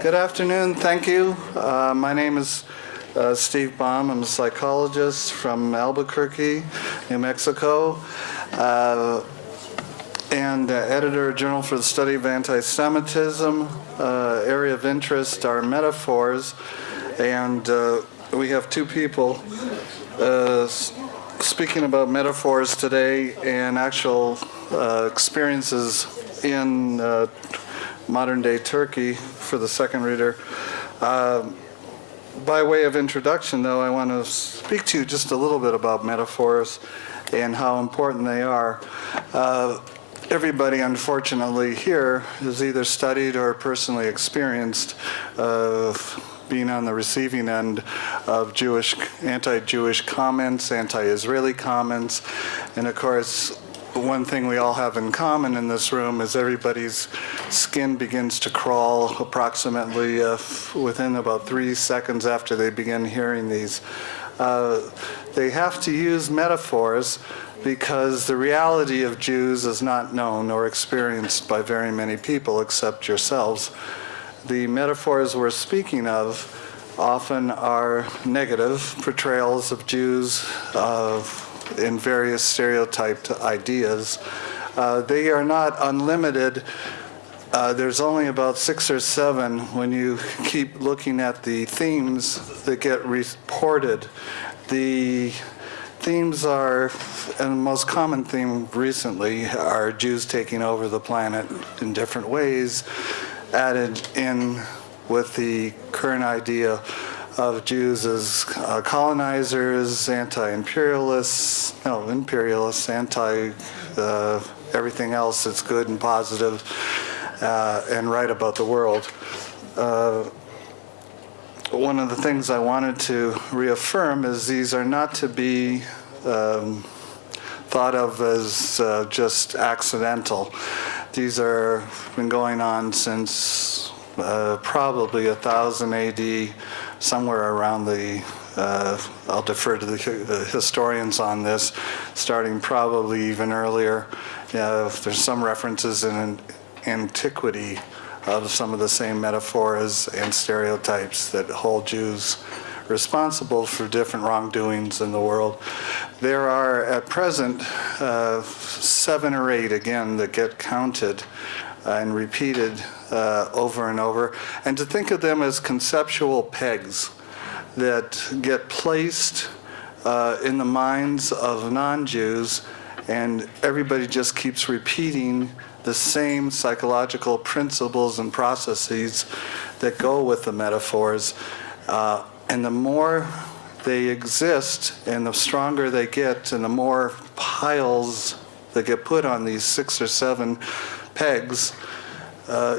Good afternoon. Thank you. My name is Steve Baum. I'm a psychologist from Albuquerque, New Mexico, and editor of Journal for the Study of Anti-Semitism. Area of interest are metaphors, and we have two people speaking about metaphors today and actual experiences in modern-day Turkey for the second reader. By way of introduction, though, I want to speak to you just a little bit about metaphors and how important they are. Everybody, unfortunately, here has either studied or personally experienced being on the receiving end of anti-Jewish comments, anti-Israeli comments, and of course, one thing we all have in common in this room is everybody's skin begins to crawl approximately within about 3 seconds after they begin hearing these. They have to use metaphors because the reality of Jews is not known or experienced by very many people except yourselves. The metaphors we're speaking of often are negative portrayals of Jews in various stereotyped ideas. They are not unlimited. There's only about 6 or 7 when you keep looking at the themes that get reported. The themes are, and the most common theme recently are Jews taking over the planet in different ways, added in with the current idea of Jews as colonizers, anti-imperialists, everything else that's good and positive and right about the world. One of the things I wanted to reaffirm is these are not to be thought of as just accidental. These are been going on since probably 1000 AD, somewhere around the, I'll defer to the historians on this, starting probably even earlier. There's some references in antiquity of some of the same metaphors and stereotypes that hold Jews responsible for different wrongdoings in the world. There are at present 7 or 8, again, that get counted and repeated over and over, and to think of them as conceptual pegs that get placed in the minds of non-Jews, and everybody just keeps repeating the same psychological principles and processes that go with the metaphors. And the more they exist and the stronger they get and the more piles that get put on these 6 or 7 pegs,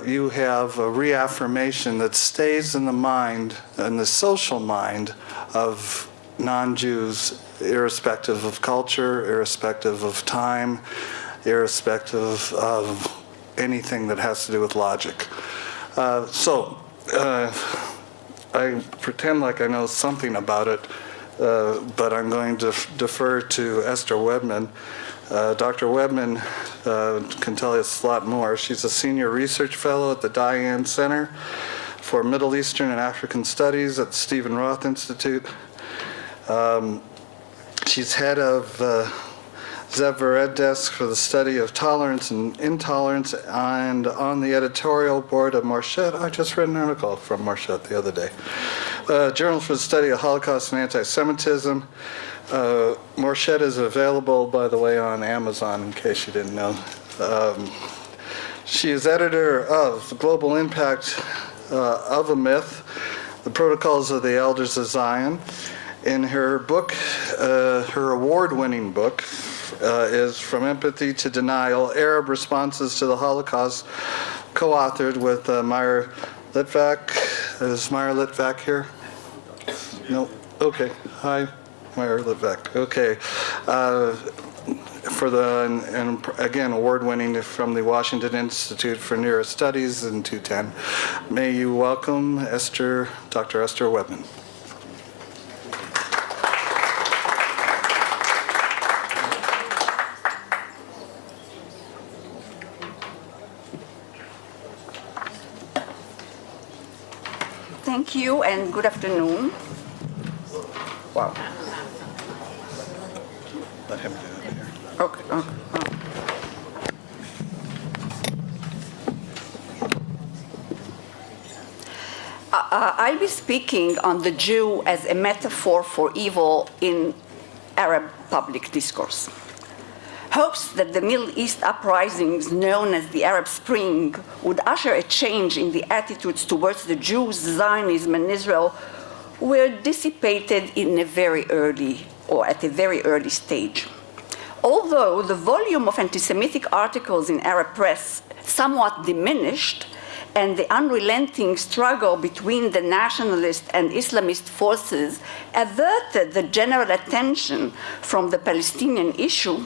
you have a reaffirmation that stays in the mind, in the social mind of non-Jews, irrespective of culture, irrespective of time, irrespective of anything that has to do with logic. I pretend like I know something about it, but I'm going to defer to Esther Webman. Dr. Webman can tell us a lot more. She's a senior research fellow at the Diane Center for Middle Eastern and African Studies at the Stephen Roth Institute. She's head of Zev Desk for the study of tolerance and intolerance, and on the editorial board of Marchet. I just read an article from Marchet the other day. Journal for the Study of Holocaust and Anti-Semitism. Marchet is available, by the way, on Amazon, in case you didn't know. She is editor of The Global Impact of a Myth, The Protocols of the Elders of Zion. In her book, her award-winning book, is From Empathy to Denial, Arab Responses to the Holocaust, co-authored with Meyer Litvak. Is Meyer Litvak here? No? Okay. Hi, Meyer Litvak. Okay. And again, award-winning from the Washington Institute for Near Studies in 2010. May you welcome Dr. Esther Webman. Thank you and good afternoon. Wow. Let him do it here. Okay. I'll be speaking on the Jew as a metaphor for evil in Arab public discourse. Hopes that the Middle East uprisings known as the Arab Spring would usher a change in the attitudes towards the Jews, Zionism, and Israel were dissipated in a very early, or at a very early stage. Although the volume of anti-Semitic articles in Arab press somewhat diminished, and the unrelenting struggle between the nationalist and Islamist forces averted the general attention from the Palestinian issue,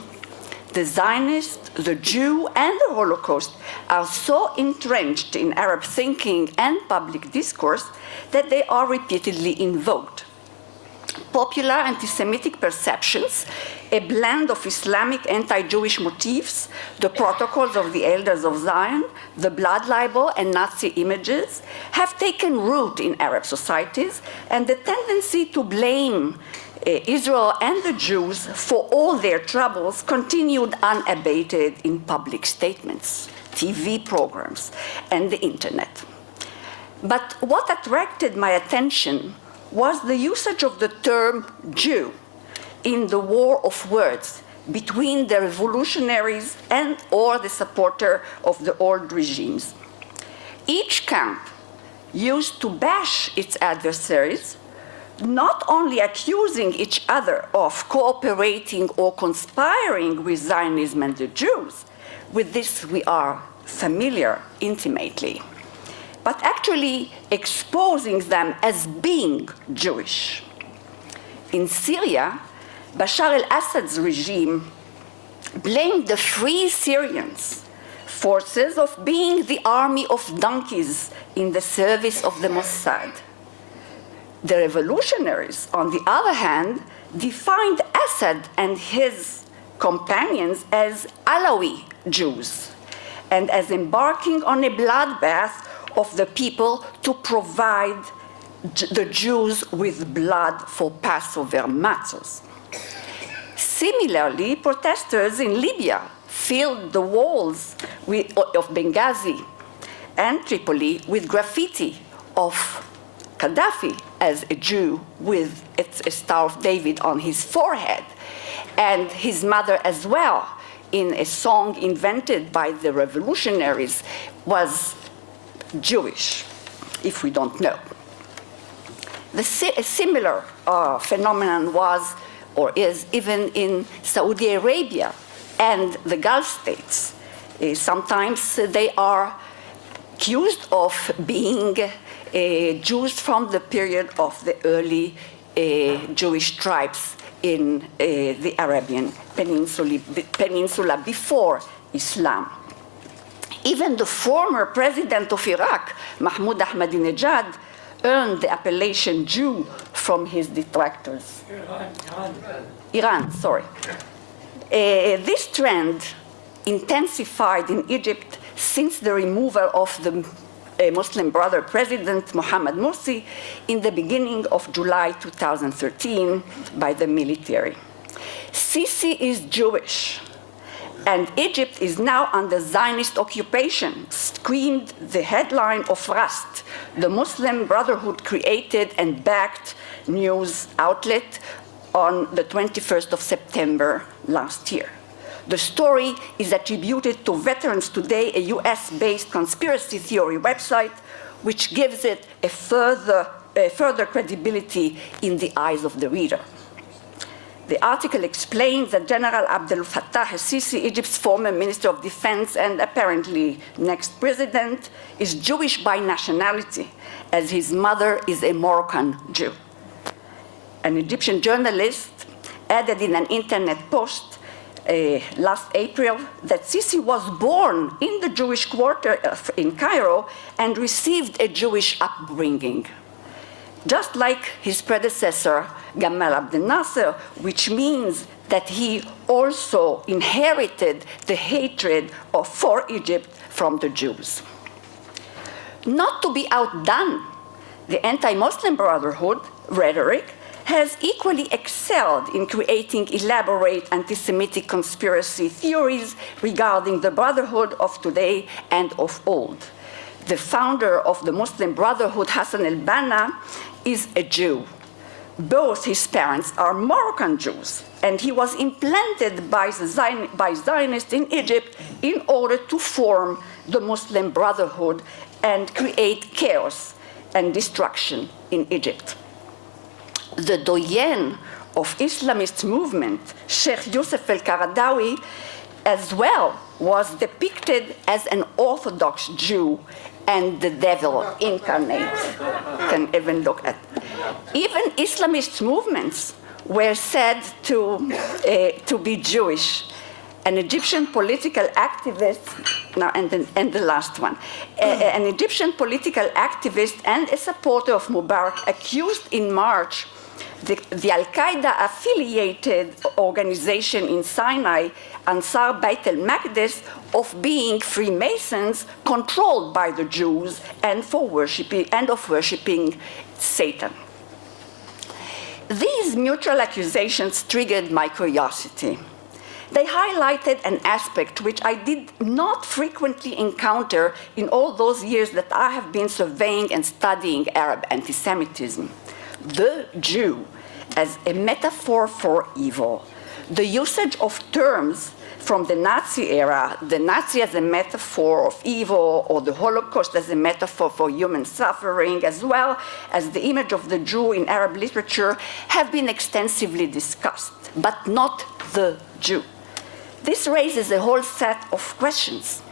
the Zionist, the Jew, and the Holocaust are so entrenched in Arab thinking and public discourse that they are repeatedly invoked. Popular anti-Semitic perceptions, a blend of Islamic anti-Jewish motifs, the protocols of the elders of Zion, the blood libel, and Nazi images, have taken root in Arab societies, and the tendency to blame Israel and the Jews for all their troubles continued unabated in public statements, TV programs, and the internet. But what attracted my attention was the usage of the term Jew in the war of words between the revolutionaries and or the supporter of the old regimes. Each camp used to bash its adversaries, not only accusing each other of cooperating or conspiring with Zionism and the Jews, with this we are familiar intimately, but actually exposing them as being Jewish. In Syria, Bashar al-Assad's regime blamed the Free Syrians forces of being the army of donkeys in the service of the Mossad. The revolutionaries, on the other hand, defined Assad and his companions as Alawi Jews and as embarking on a bloodbath of the people to provide the Jews with blood for Passover matzos. Similarly, protesters in Libya filled the walls of Benghazi and Tripoli with graffiti of Gaddafi as a Jew with a Star of David on his forehead, and his mother as well, in a song invented by the revolutionaries, was Jewish, if we don't know. A similar phenomenon was, or is, even in Saudi Arabia and the Gulf states. Sometimes they are accused of being Jews from the period of the early Jewish tribes in the Arabian Peninsula before Islam. Even the former president of Iraq, Mahmoud Ahmadinejad, earned the appellation Jew from his detractors. Iran, sorry. This trend intensified in Egypt since the removal of the Muslim Brother President Mohamed Morsi in the beginning of July 2013 by the military. Sisi is Jewish, and Egypt is now under Zionist occupation, screamed the headline of Rust, the Muslim Brotherhood created and backed news outlet on the 21st of September last year. The story is attributed to Veterans Today, a US-based conspiracy theory website, which gives it a further credibility in the eyes of the reader. The article explains that General Abdel Fattah al-Sisi, Egypt's former Minister of Defense and apparently next president, is Jewish by nationality, as his mother is a Moroccan Jew. An Egyptian journalist added in an internet post last April that Sisi was born in the Jewish quarter in Cairo and received a Jewish upbringing, just like his predecessor, Gamal Abdel Nasser, which means that he also inherited the hatred for Egypt from the Jews. Not to be outdone, the anti-Muslim Brotherhood rhetoric has equally excelled in creating elaborate anti-Semitic conspiracy theories regarding the Brotherhood of today and of old. The founder of the Muslim Brotherhood, Hassan al-Banna, is a Jew. Both his parents are Moroccan Jews, and he was implanted by Zionists in Egypt in order to form the Muslim Brotherhood and create chaos and destruction in Egypt. The doyen of Islamist movement, Sheikh Yusuf al-Qaradawi, as well was depicted as an Orthodox Jew and the devil incarnate. Can even look at. Even Islamist movements were said to be Jewish. An Egyptian political activist, now and the last one, an Egyptian political activist and a supporter of Mubarak accused in March the Al-Qaeda affiliated organization in Sinai, Ansar Beit al-Maqdis, of being Freemasons controlled by the Jews and of worshiping Satan. These mutual accusations triggered my curiosity. They highlighted an aspect which I did not frequently encounter in all those years that I have been surveying and studying Arab anti-Semitism. The Jew as a metaphor for evil. The usage of terms from the Nazi era, the Nazi as a metaphor of evil, or the Holocaust as a metaphor for human suffering, as well as the image of the Jew in Arab literature, have been extensively discussed, but not the Jew. This raises a whole set of questions.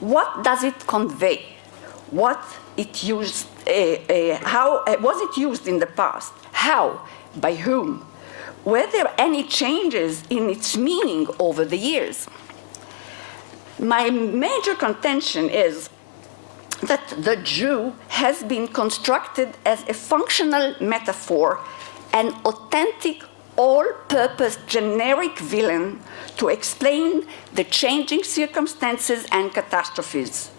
What does it convey? What it used, how was it used in the past? How? By whom? Were there any changes in its meaning over the years? My major contention is that the Jew has been constructed as a functional metaphor, an authentic, all-purpose generic villain to explain the changing circumstances and catastrophes.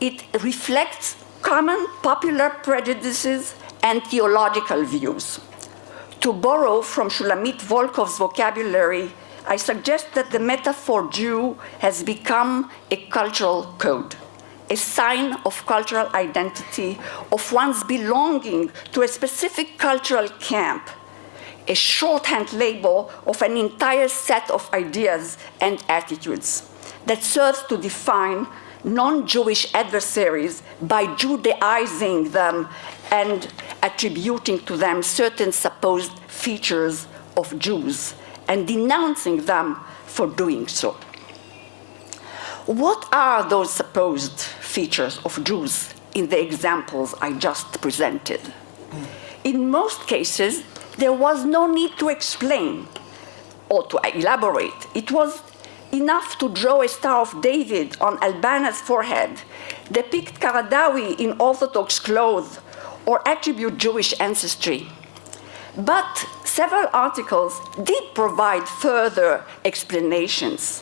It reflects common popular prejudices and theological views. To borrow from Shulamit Volkov's vocabulary, I suggest that the metaphor Jew has become a cultural code, a sign of cultural identity, of one's belonging to a specific cultural camp, a shorthand label of an entire set of ideas and attitudes that serves to define non-Jewish adversaries by Judaizing them and attributing to them certain supposed features of Jews and denouncing them for doing so. What are those supposed features of Jews in the examples I just presented? In most cases, there was no need to explain or to elaborate. It was enough to draw a Star of David on al-Banna's forehead, depict Qaradawi in Orthodox clothes, or attribute Jewish ancestry. But several articles did provide further explanations.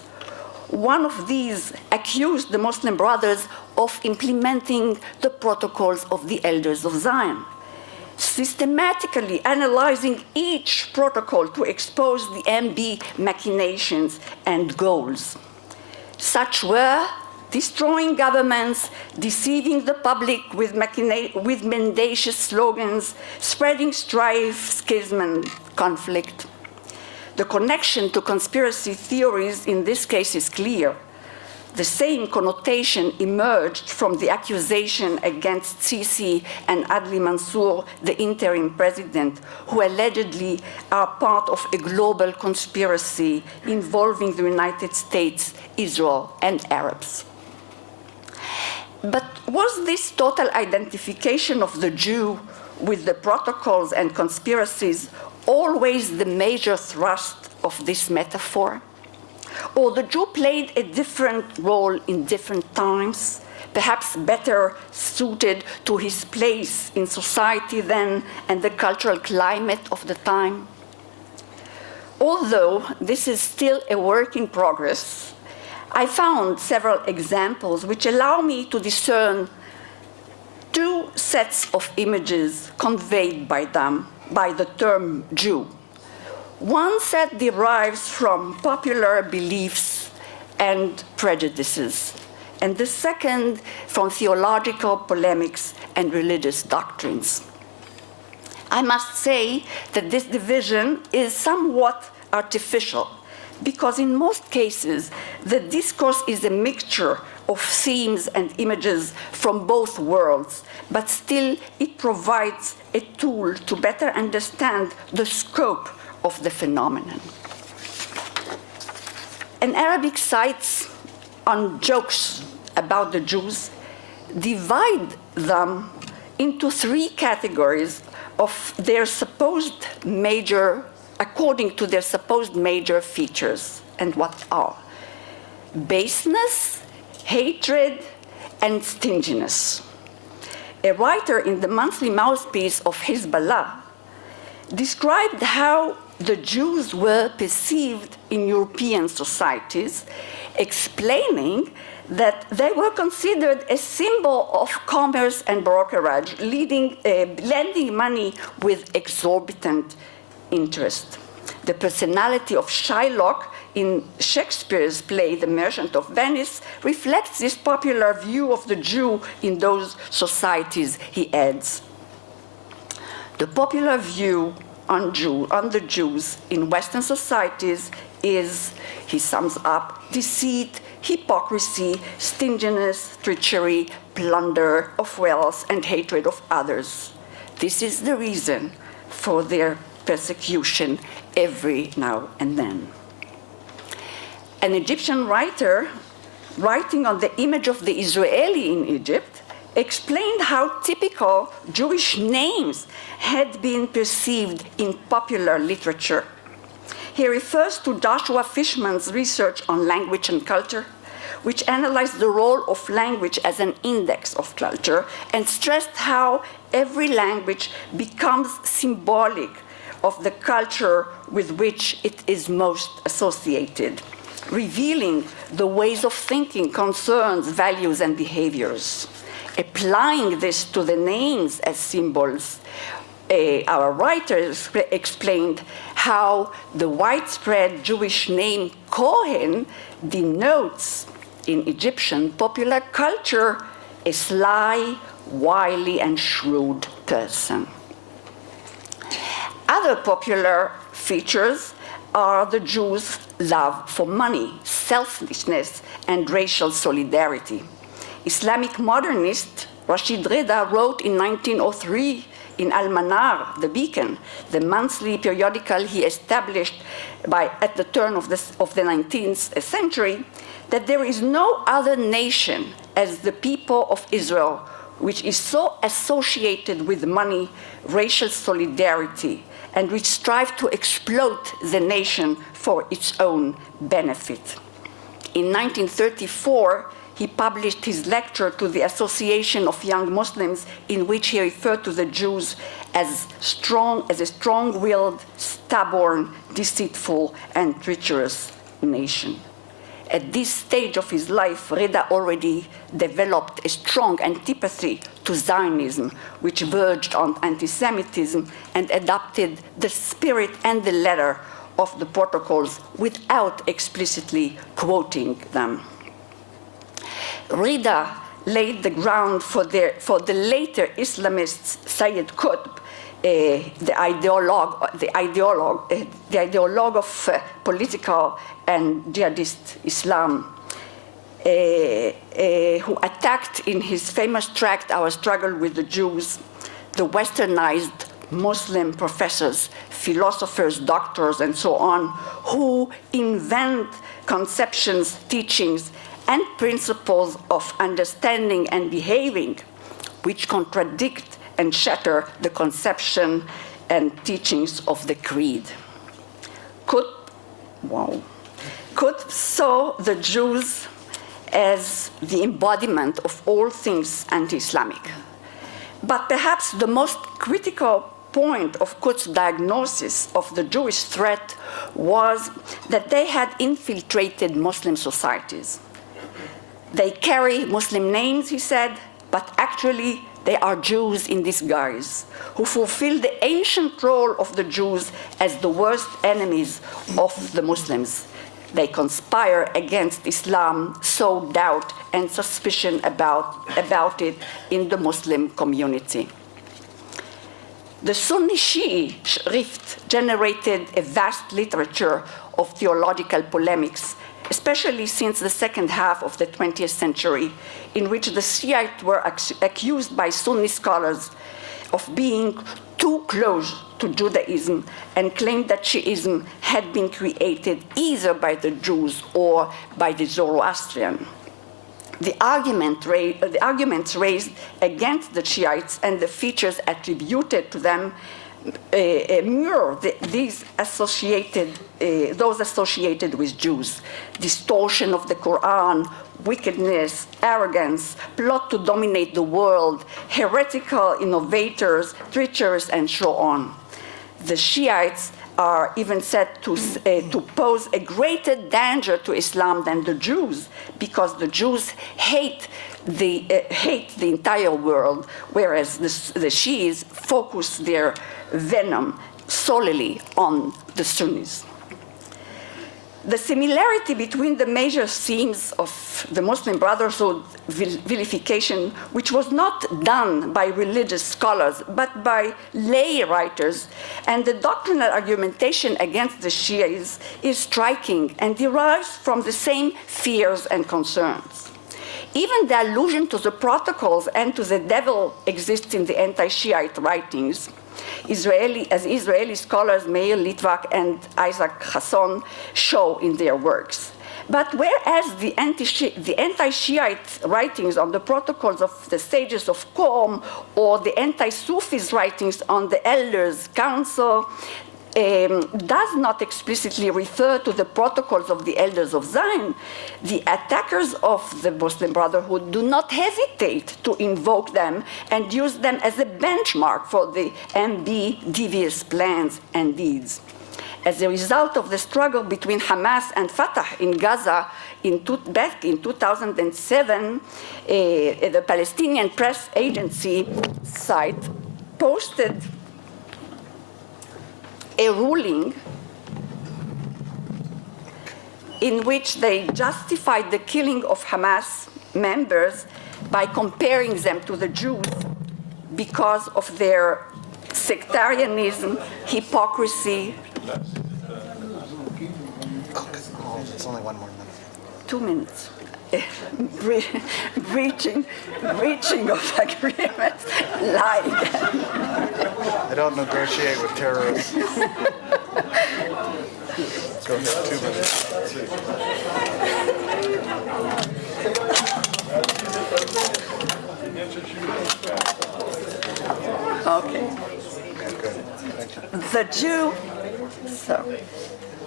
One of these accused the Muslim Brothers of implementing the protocols of the Elders of Zion, systematically analyzing each protocol to expose the MB machinations and goals. Such were destroying governments, deceiving the public with mendacious slogans, spreading strife, schism, and conflict. The connection to conspiracy theories in this case is clear. The same connotation emerged from the accusation against Sisi and Adli Mansour, the interim president, who allegedly are part of a global conspiracy involving the United States, Israel, and Arabs. But was this total identification of the Jew with the protocols and conspiracies always the major thrust of this metaphor? Or the Jew played a different role in different times, perhaps better suited to his place in society then and the cultural climate of the time? Although this is still a work in progress, I found several examples which allow me to discern two sets of images conveyed by them by the term Jew. One set derives from popular beliefs and prejudices, and the second from theological polemics and religious doctrines. I must say that this division is somewhat artificial, because in most cases, the discourse is a mixture of themes and images from both worlds, but still it provides a tool to better understand the scope of the phenomenon. And Arabic sites on jokes about the Jews divide them into three categories of their supposed major, according to their supposed major features. And what are? Baseness, hatred, and stinginess. A writer in the monthly mouthpiece of Hezbollah described how the Jews were perceived in European societies, explaining that they were considered a symbol of commerce and brokerage, lending money with exorbitant interest. The personality of Shylock in Shakespeare's play, The Merchant of Venice, reflects this popular view of the Jew in those societies, he adds. The popular view on the Jews in Western societies is, he sums up, deceit, hypocrisy, stinginess, treachery, plunder of wealth, and hatred of others. This is the reason for their persecution every now and then. An Egyptian writer, writing on the image of the Israeli in Egypt, explained how typical Jewish names had been perceived in popular literature. He refers to Joshua Fishman's research on language and culture, which analyzed the role of language as an index of culture and stressed how every language becomes symbolic of the culture with which it is most associated, revealing the ways of thinking, concerns, values, and behaviors. Applying this to the names as symbols, our writers explained how the widespread Jewish name Cohen denotes in Egyptian popular culture a sly, wily, and shrewd person. Other popular features are the Jews' love for money, selfishness, and racial solidarity. Islamic modernist Rashid Reda wrote in 1903 in Al-Manar, The Beacon, the monthly periodical he established at the turn of the 19th century, that there is no other nation as the people of Israel which is so associated with money, racial solidarity, and which strive to exploit the nation for its own benefit. In 1934, he published his lecture to the Association of Young Muslims, in which he referred to the Jews as a strong-willed, stubborn, deceitful, and treacherous nation. At this stage of his life, Reda already developed a strong antipathy to Zionism, which verged on anti-Semitism, and adopted the spirit and the letter of the protocols without explicitly quoting them. Reda laid the ground for the later Islamists, Sayyid Qutb, the ideologue of political and jihadist Islam, who attacked in his famous tract, Our Struggle with the Jews, the westernized Muslim professors, philosophers, doctors, and so on, who invent conceptions, teachings, and principles of understanding and behaving, which contradict and shatter the conception and teachings of the creed. Qutb saw the Jews as the embodiment of all things anti-Islamic. But perhaps the most critical point of Qutb's diagnosis of the Jewish threat was that they had infiltrated Muslim societies. They carry Muslim names, he said, but actually they are Jews in disguise, who fulfill the ancient role of the Jews as the worst enemies of the Muslims. They conspire against Islam, sow doubt and suspicion about it in the Muslim community. The Sunni-Shi'i rift generated a vast literature of theological polemics, especially since the second half of the 20th century, in which the Shiites were accused by Sunni scholars of being too close to Judaism and claimed that Shiism had been created either by the Jews or by the Zoroastrian. The arguments raised against the Shiites and the features attributed to them mirror those associated with Jews: distortion of the Quran, wickedness, arrogance, plot to dominate the world, heretical innovators, preachers, and so on. The Shiites are even said to pose a greater danger to Islam than the Jews, because the Jews hate the entire world, whereas the Shiites focus their venom solely on the Sunnis. The similarity between the major themes of the Muslim Brotherhood vilification, which was not done by religious scholars, but by lay writers, and the doctrinal argumentation against the Shias is striking and derives from the same fears and concerns. Even the allusion to the protocols and to the devil exists in the anti-Shiite writings, as Israeli scholars Meir Litvak and Isaac Hasson show in their works. But whereas the anti-Shiite writings on the protocols of the sages of Qom, or the anti-Sufis writings on the elders' council, does not explicitly refer to the protocols of the elders of Zion, the attackers of the Muslim Brotherhood do not hesitate to invoke them and use them as a benchmark for the MB devious plans and deeds. As a result of the struggle between Hamas and Fatah in Gaza back in 2007, the Palestinian press agency site posted a ruling in which they justified the killing of Hamas members by comparing them to the Jews because of their sectarianism, hypocrisy. It's only one more minute. 2 minutes. Breaching of agreements, lying. I don't negotiate with terrorists. Go ahead, 2 minutes. Okay.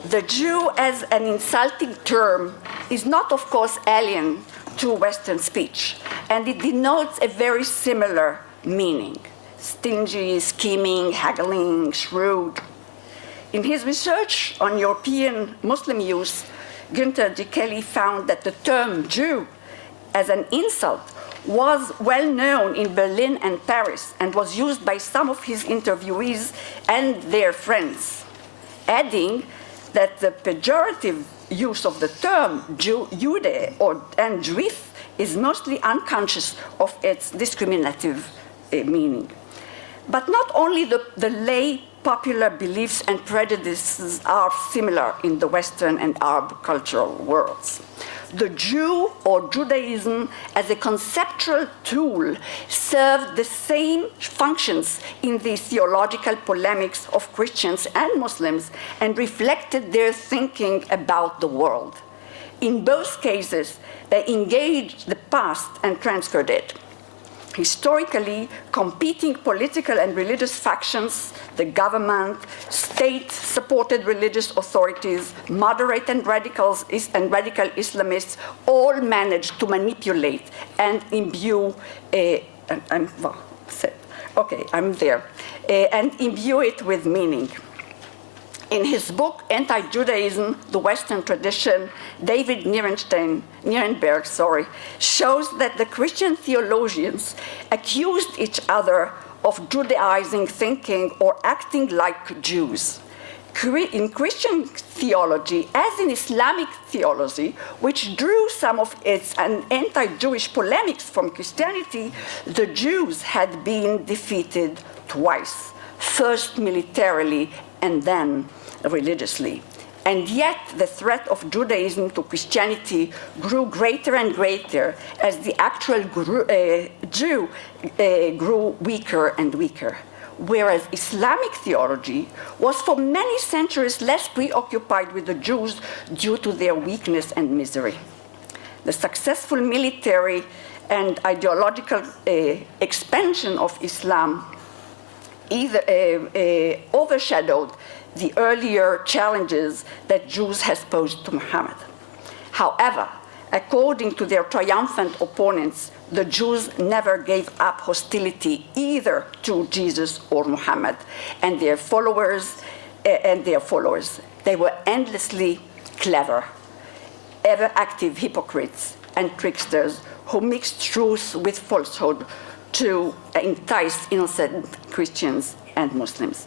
The Jew as an insulting term is not, of course, alien to Western speech, and it denotes a very similar meaning: stingy, scheming, haggling, shrewd. In his research on European Muslim youth, Günther D. Kelly found that the term Jew as an insult was well known in Berlin and Paris and was used by some of his interviewees and their friends, adding that the pejorative use of the term Jude and Juif is mostly unconscious of its discriminative meaning. But not only the lay popular beliefs and prejudices are similar in the Western and Arab cultural worlds. The Jew or Judaism as a conceptual tool served the same functions in the theological polemics of Christians and Muslims and reflected their thinking about the world. In both cases, they engaged the past and transferred it. Historically, competing political and religious factions, the government, state-supported religious authorities, moderate and radical Islamists, all managed to manipulate and imbue, and imbue it with meaning. In his book, Anti-Judaism, the Western Tradition, David Nierenberg shows that the Christian theologians accused each other of Judaizing thinking or acting like Jews. In Christian theology, as in Islamic theology, which drew some of its anti-Jewish polemics from Christianity, the Jews had been defeated twice, first militarily and then religiously. And yet the threat of Judaism to Christianity grew greater and greater as the actual Jew grew weaker and weaker. Whereas Islamic theology was for many centuries less preoccupied with the Jews due to their weakness and misery. The successful military and ideological expansion of Islam overshadowed the earlier challenges that Jews had posed to Muhammad. However, according to their triumphant opponents, the Jews never gave up hostility either to Jesus or Muhammad and their followers. They were endlessly clever, ever active hypocrites and tricksters who mixed truth with falsehood to entice innocent Christians and Muslims.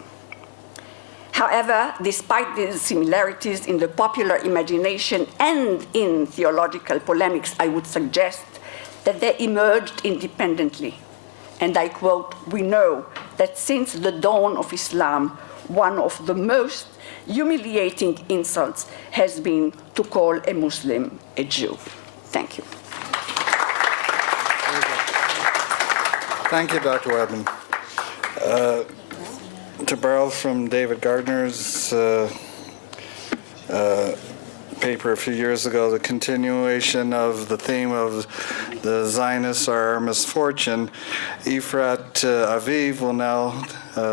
However, despite these similarities in the popular imagination and in theological polemics, I would suggest that they emerged independently. And I quote, "We know that since the dawn of Islam, one of the most humiliating insults has been to call a Muslim a Jew." Thank you. Thank you, Dr. Webben. To borrow from David Gardner's paper a few years ago, the continuation of the theme of the Zionists are our misfortune, Efrat Aviv will now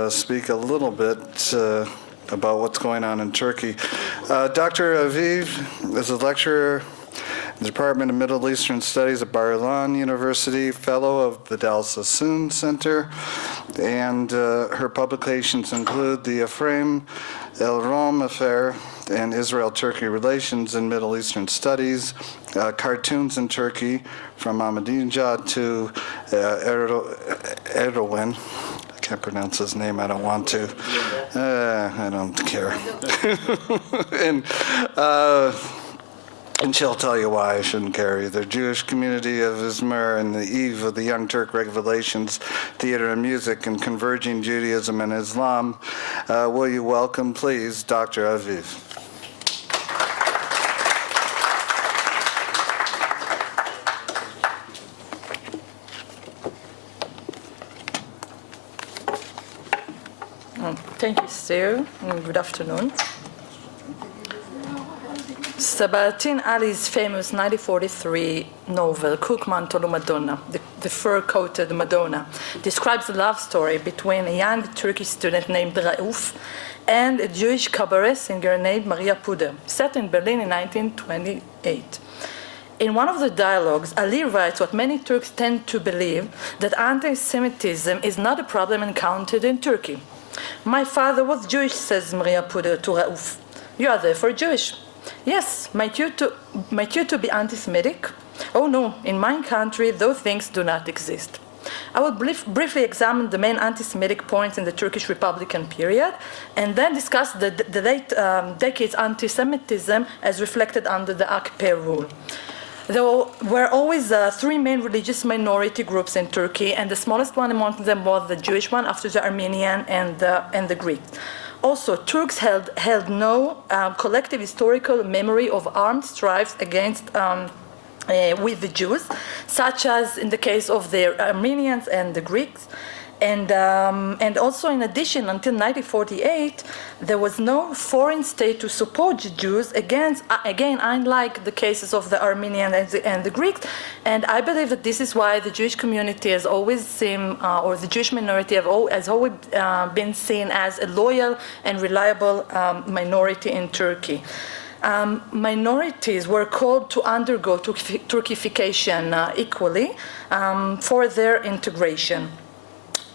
speak a little bit about what's going on in Turkey. Dr. Aviv is a lecturer in the Department of Middle Eastern Studies at Bar-Ilan University, fellow of the Dal Sassoon Center, and her publications include the Ephraim El-Rom Affair and Israel-Turkey Relations in Middle Eastern Studies, Cartoons in Turkey, from Ahmadinejad to Erdogan. I can't pronounce his name, I don't want to. I don't care. And she'll tell you why I shouldn't care either. Jewish community of Izmir and the eve of the Young Turk Revelations, theater and music, and converging Judaism and Islam. Will you welcome, please, Dr. Aviv. Thank you, Stu, and good afternoon. Sabahattin Ali's famous 1943 novel, Cook Mantle Madonna, the fur-coated Madonna, describes a love story between a young Turkish student named Rauf and a Jewish cabaret singer named Maria Puder, set in Berlin in 1928. In one of the dialogues, Ali writes what many Turks tend to believe, that anti-Semitism is not a problem encountered in Turkey. "My father was Jewish," says Maria Puder to Rauf. "You are therefore Jewish." "Yes, might you to be anti-Semitic?" "Oh no, in my country those things do not exist." I will briefly examine the main anti-Semitic points in the Turkish Republican period, and then discuss the late decades anti-Semitism as reflected under the AKP rule. There were always three main religious minority groups in Turkey, and the smallest one among them was the Jewish one, after the Armenian and the Greek. Also, Turks held no collective historical memory of armed strifes against with the Jews, such as in the case of the Armenians and the Greeks. And also, in addition, until 1948, there was no foreign state to support the Jews, again, unlike the cases of the Armenian and the Greeks. And I believe that this is why the Jewish community has always seen, or the Jewish minority has always been seen as a loyal and reliable minority in Turkey. Minorities were called to undergo Turkification equally for their integration.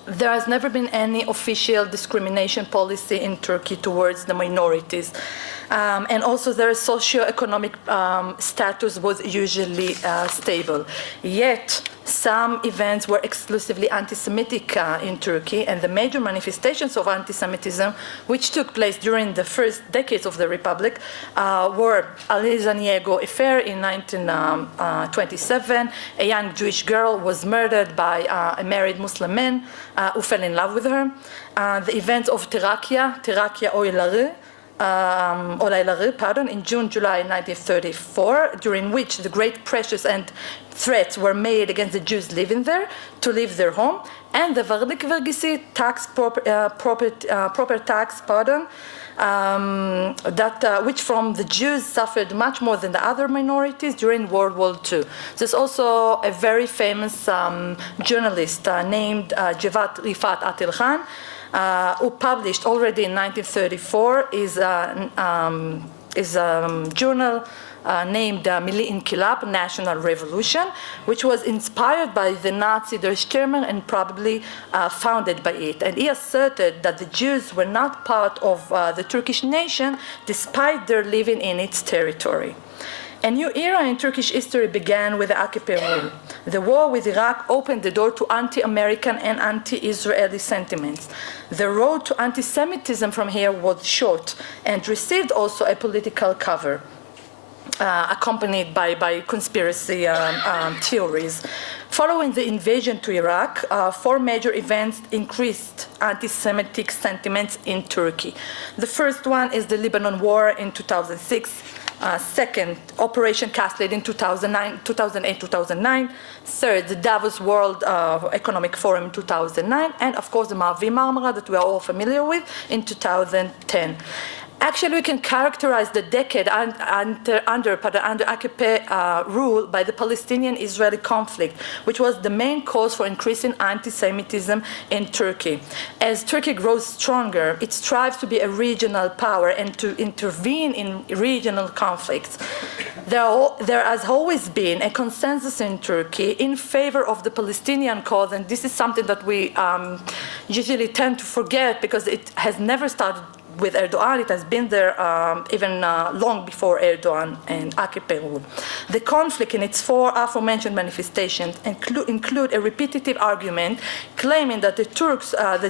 there has never been any official discrimination policy in Turkey towards the minorities. And also their socioeconomic status was usually stable. Yet, some events were exclusively anti-Semitic in Turkey, and the major manifestations of anti-Semitism, which took place during the first decades of the Republic, were Aliza Niego affair in 1927. A young Jewish girl was murdered by a married Muslim man who fell in love with her. The events of Tirakia in June-July 1934, during which the great pressures and threats were made against the Jews living there to leave their home, and the Varlik Vergisi proper tax, which from the Jews suffered much more than the other minorities during World War II. There's also a very famous journalist named Javad Rifat Atil Khan, who published already in 1934 is a journal named Milli Inkilab, National Revolution, which was inspired by the Nazi Durchstürmer and probably founded by it. And he asserted that the Jews were not part of the Turkish nation despite their living in its territory. A new era in Turkish history began with the AKP rule. The war with Iraq opened the door to anti-American and anti-Israeli sentiments. The road to anti-Semitism from here was short and received also a political cover, accompanied by conspiracy theories. Following the invasion to Iraq, four major events increased anti-Semitic sentiments in Turkey. The first one is the Lebanon War in 2006. Second, Operation Cast Lead in 2008-2009. Third, the Davos World Economic Forum in 2009. And of course, the Mavi Marmara that we are all familiar with in 2010. Actually, we can characterize the decade under AKP rule by the Palestinian-Israeli conflict, which was the main cause for increasing anti-Semitism in Turkey. As Turkey grows stronger, it strives to be a regional power and to intervene in regional conflicts. There has always been a consensus in Turkey in favor of the Palestinian cause, and this is something that we usually tend to forget because it has never started with Erdogan. It has been there even long before Erdogan and AKP rule. The conflict in its four aforementioned manifestations include a repetitive argument claiming that the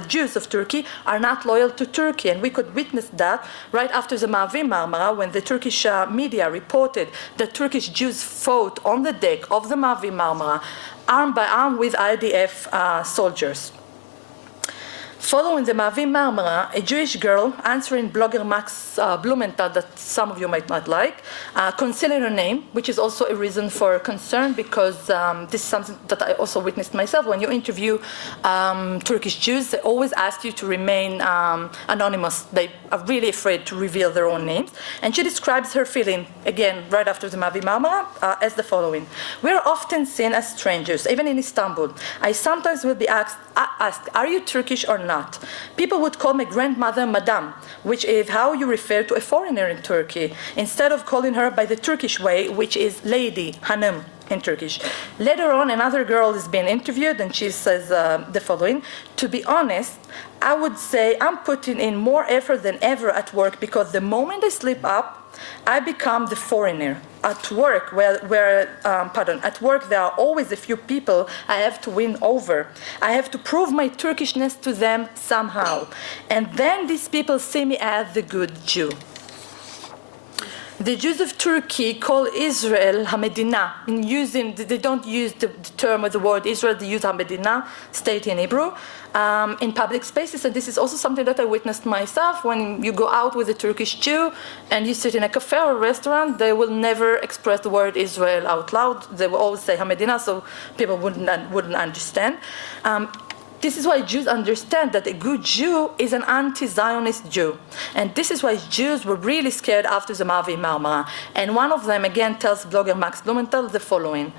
Jews of Turkey are not loyal to Turkey, and we could witness that right after the Mavi Marmara when the Turkish media reported that Turkish Jews fought on the deck of the Mavi Marmara arm by arm with IDF soldiers. Following the Mavi Marmara, a Jewish girl answering blogger Max Blumenthal, that some of you might not like, concealing her name, which is also a reason for concern because this is something that I also witnessed myself. When you interview Turkish Jews, they always ask you to remain anonymous. They are really afraid to reveal their own names. And she describes her feeling, again, right after the Mavi Marmara, as the following. We are often seen as strangers, even in Istanbul. I sometimes will be asked, are you Turkish or not? People would call my grandmother Madame, which is how you refer to a foreigner in Turkey, instead of calling her by the Turkish way, which is lady, hanım in Turkish. Later on, another girl is being interviewed, and she says the following: to be honest, I would say I'm putting in more effort than ever at work because the moment I slip up, I become the foreigner. At work, at work there are always a few people I have to win over. I have to prove my Turkishness to them somehow. And then these people see me as the good Jew. The Jews of Turkey call Israel Hamedina. They don't use the term or the word Israel, they use Hamedina, state in Hebrew, in public spaces. And this is also something that I witnessed myself. When you go out with a Turkish Jew and you sit in a cafe or a restaurant, they will never express the word Israel out loud. They will always say Hamedina, so people wouldn't understand. This is why Jews understand that a good Jew is an anti-Zionist Jew. And this is why Jews were really scared after the Mavi Marmara. And one of them, again, tells blogger Max Blumenthal the following.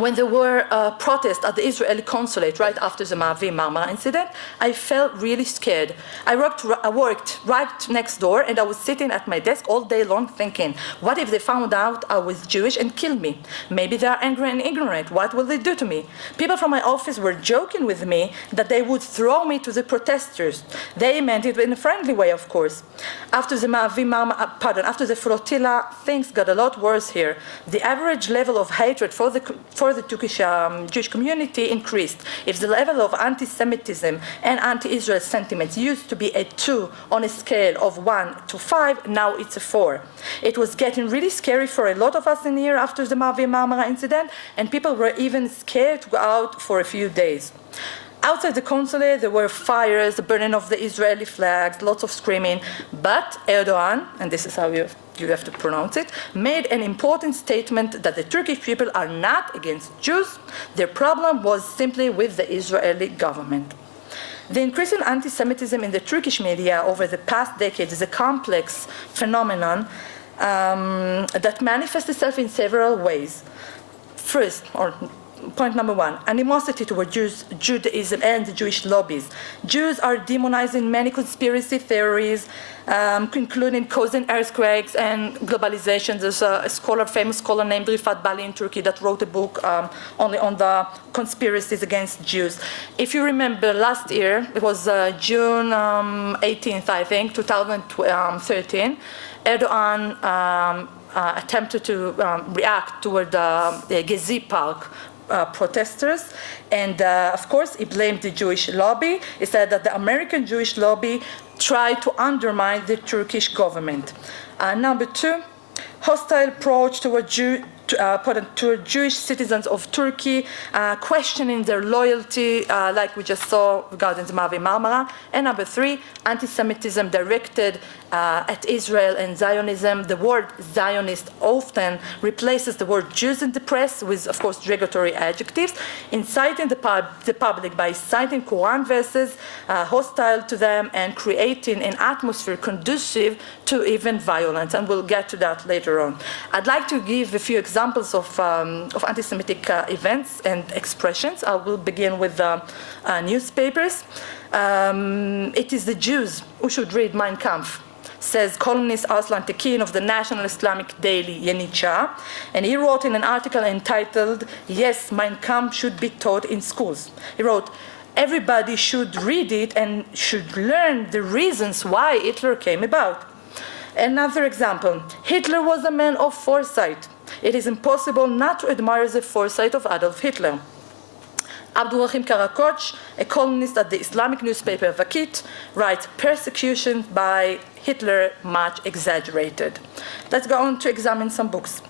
when there were protests at the Israeli consulate right after the Ma'avi Marmara incident, I felt really scared. I worked right next door, and I was sitting at my desk all day long thinking, what if they found out I was Jewish and killed me? Maybe they are angry and ignorant. What will they do to me? People from my office were joking with me that they would throw me to the protesters. They meant it in a friendly way, of course. After the after the flotilla, things got a lot worse here. The average level of hatred for the Turkish Jewish community increased. If the level of anti-Semitism and anti-Israel sentiments used to be a 2 on a scale of 1 to 5, now it's a 4. It was getting really scary for a lot of us in here after the Ma'avi Marmara incident, and people were even scared to go out for a few days. Outside the consulate, there were fires, the burning of the Israeli flags, lots of screaming. But Erdogan, and this is how you have to pronounce it, made an important statement that the Turkish people are not against Jews. Their problem was simply with the Israeli government. The increasing anti-Semitism in the Turkish media over the past decades is a complex phenomenon that manifests itself in several ways. First, or point number 1, animosity toward Jews, Judaism, and the Jewish lobbies. Jews are demonizing many conspiracy theories, including causing earthquakes and globalization. There's a famous scholar named Rifat Bali in Turkey that wrote a book only on the conspiracies against Jews. If you remember last year, it was June 18th, I think, 2013, Erdogan attempted to react toward the Gezi Park protesters, and of course he blamed the Jewish lobby. He said that the American Jewish lobby tried to undermine the Turkish government. Number 2, hostile approach toward Jewish citizens of Turkey, questioning their loyalty, like we just saw regarding the Ma'avi Marmara. And number 3, anti-Semitism directed at Israel and Zionism. The word Zionist often replaces the word Jews in the press with, of course, derogatory adjectives, inciting the public by citing Quran verses hostile to them and creating an atmosphere conducive to even violence. And we'll get to that later on. I'd like to give a few examples of anti-Semitic events and expressions. I will begin with newspapers. It is the Jews who should read Mein Kampf, says columnist Arslan Tekin of the National Islamic daily Yenicha, and he wrote in an article entitled, "Yes, Mein Kampf should be taught in schools." He wrote, "Everybody should read it and should learn the reasons why Hitler came about." Another example, Hitler was a man of foresight. It is impossible not to admire the foresight of Adolf Hitler. Abdulrahim Karakoch, a columnist at the Islamic newspaper Vakit, writes, "Persecution by Hitler much exaggerated." Let's go on to examine some books.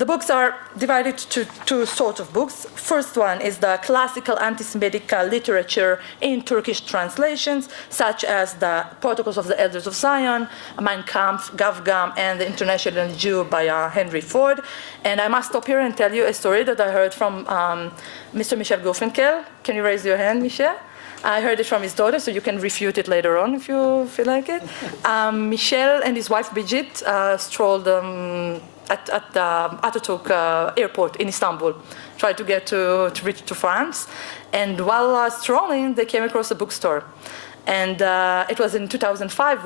The books are divided to 2 sorts of books. First one is the classical anti-Semitic literature in Turkish translations, such as the Protocols of the Elders of Zion, Mein Kampf, Gavgam, and The International Jew by Henry Ford. And I must stop here and tell you a story that I heard from Mr. Michel Gofenkel. Can you raise your hand, Michel? I heard it from his daughter, so you can refute it later on if you feel like it. Michel and his wife Bijit strolled at the Atatürk airport in Istanbul, tried to get to reach to France. And while strolling, they came across a bookstore. And it was in 2005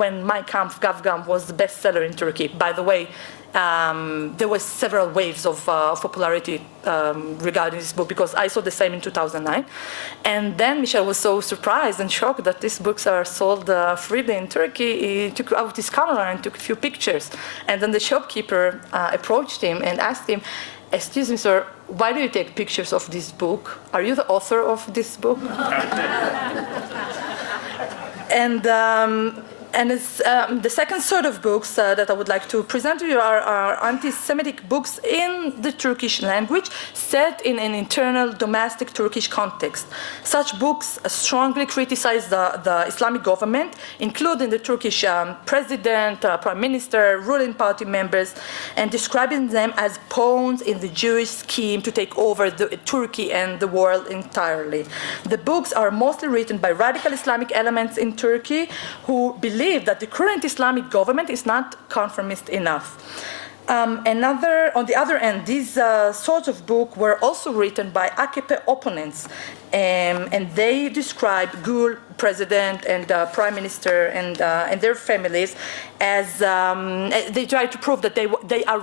when Mein Kampf, Gavgam was the bestseller in Turkey. By the way, there were several waves of popularity regarding this book, because I saw the same in 2009. And then Michel was so surprised and shocked that these books are sold freely in Turkey. He took out his camera and took a few pictures. And then the shopkeeper approached him and asked him, "Excuse me, sir, why do you take pictures of this book? Are you the author of this book?" And it's, the second sort of books that I would like to present to you are anti-Semitic books in the Turkish language, set in an internal domestic Turkish context. Such books strongly criticize the Islamic government, including the Turkish president, prime minister, ruling party members, and describing them as pawns in the Jewish scheme to take over Turkey and the world entirely. The books are mostly written by radical Islamic elements in Turkey who believe that the current Islamic government is not conformist enough. On the other end, these sorts of books were also written by AKP opponents, and they describe Gül, president and prime minister and their families as they try to prove that they are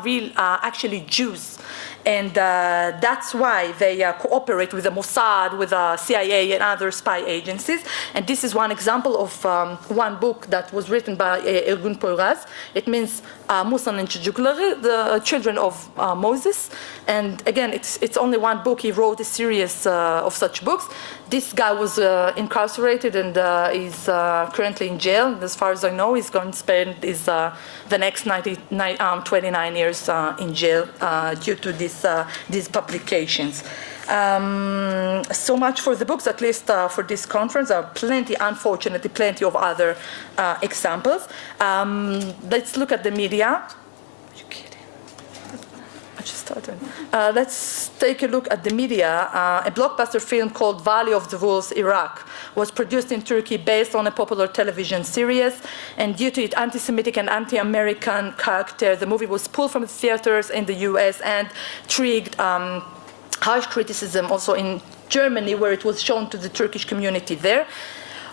actually Jews. And that's why they cooperate with the Mossad, with the CIA and other spy agencies. And this is one example of one book that was written by Ergun Poyraz. It means Musa and Çocukları, the children of Moses. And again, it's only one book. He wrote a series of such books. This guy was incarcerated and is currently in jail. As far as I know, he's going to spend the next 29 years in jail due to these publications. So much for the books, at least for this conference. There are unfortunately, plenty of other examples. Let's look at the media. Are you kidding? I just started. Let's take a look at the media. A blockbuster film called Valley of the Wolves, Iraq, was produced in Turkey based on a popular television series. And due to its anti-Semitic and anti-American character, the movie was pulled from the theaters in the US and triggered harsh criticism also in Germany, where it was shown to the Turkish community there.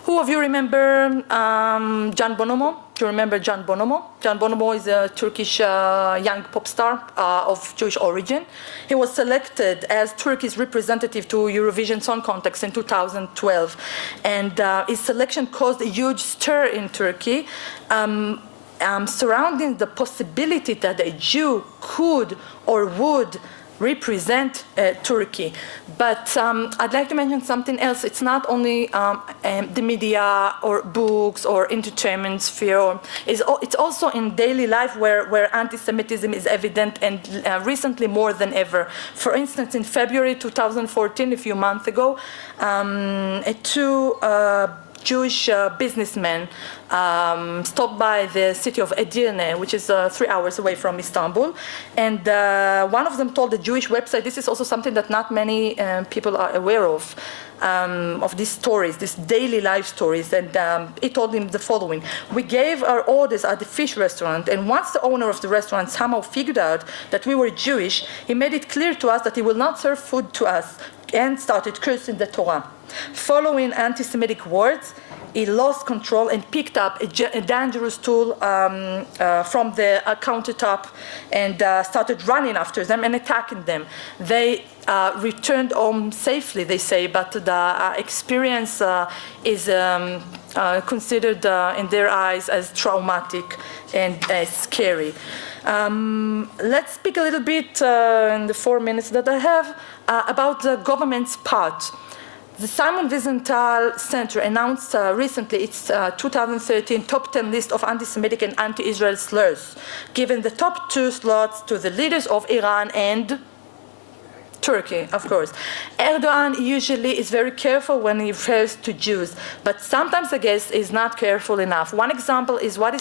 Who of you remember Can Bonomo? Do you remember Can Bonomo? Can Bonomo is a Turkish young pop star of Jewish origin. He was selected as Turkey's representative to Eurovision Song Contest in 2012. And his selection caused a huge stir in Turkey, surrounding the possibility that a Jew could or would represent Turkey. But I'd like to mention something else. It's not only the media or books or entertainment sphere. It's also in daily life where anti-Semitism is evident, and recently more than ever. For instance, in February 2014, a few months ago, two Jewish businessmen stopped by the city of Edirne, which is 3 hours away from Istanbul. And one of them told the Jewish website, this is also something that not many people are aware of these stories, these daily life stories. And he told him the following: we gave our orders at the fish restaurant, and once the owner of the restaurant somehow figured out that we were Jewish, he made it clear to us that he will not serve food to us, and started cursing the Torah. Following anti-Semitic words, he lost control and picked up a dangerous tool from the countertop and started running after them and attacking them. They returned home safely, they say, but the experience is considered in their eyes as traumatic and scary. Let's speak a little bit in the 4 minutes that I have about the government's part. The Simon Wiesenthal Center announced recently its 2013 top 10 list of anti-Semitic and anti-Israel slurs, giving the top 2 slots to the leaders of Iran and Turkey, of course. Erdogan usually is very careful when he refers to Jews, but sometimes I guess is not careful enough. One example is what he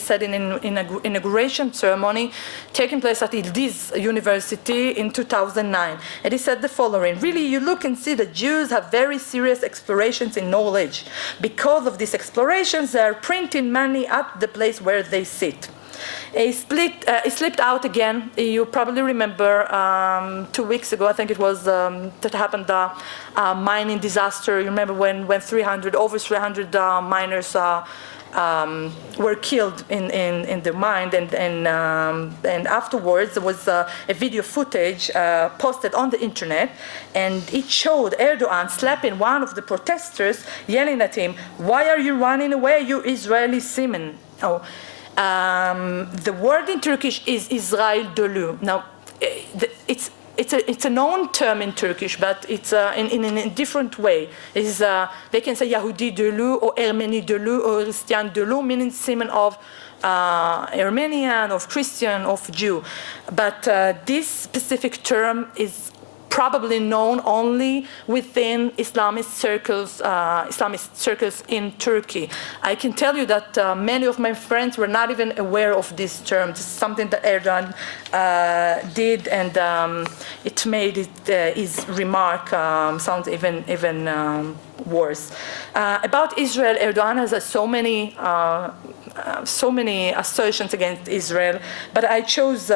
said in an inauguration ceremony taking place at Yildiz University in 2009. And he said the following: really, you look and see that Jews have very serious explorations in knowledge. Because of these explorations, they are printing money at the place where they sit. He slipped out again. You probably remember 2 weeks ago, I think it was, that happened, the mining disaster. You remember when over 300 miners were killed in the mine, and afterwards there was a video footage posted on the internet, and it showed Erdogan slapping one of the protesters, yelling at him, "Why are you running away, you Israeli seaman?" Oh. The word in Turkish is Israel dolu. Now, it's a known term in Turkish, but it's in a different way. They can say Yahudi dolu or Ermeni dolu or Christian dolu, meaning semen of Armenian, of Christian, of Jew. But this specific term is probably known only within Islamist circles in Turkey. I can tell you that many of my friends were not even aware of this term. This is something that Erdogan did, and it made his remark sound even wars. About Israel, Erdogan has so many assertions against Israel, but I chose